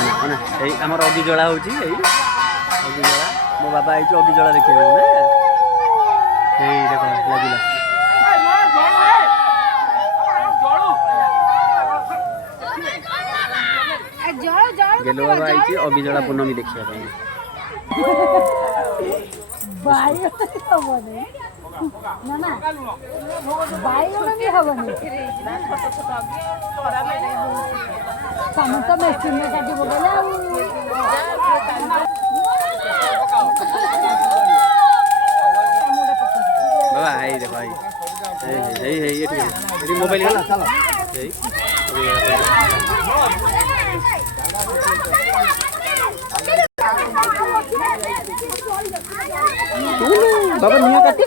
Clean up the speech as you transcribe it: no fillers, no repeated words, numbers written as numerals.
आमर अगिजला हूँ अगिजला मो बाबा आई अगिजला देखिए ना देख लगे गेलो बाबा आई अगिजला पूर्णमी देखिए ना ना भी हबनी तमें तो मेसिन में काटी पकड़े बाबा आई देखो आई मोबाइल गला चलो बाबा निया काटी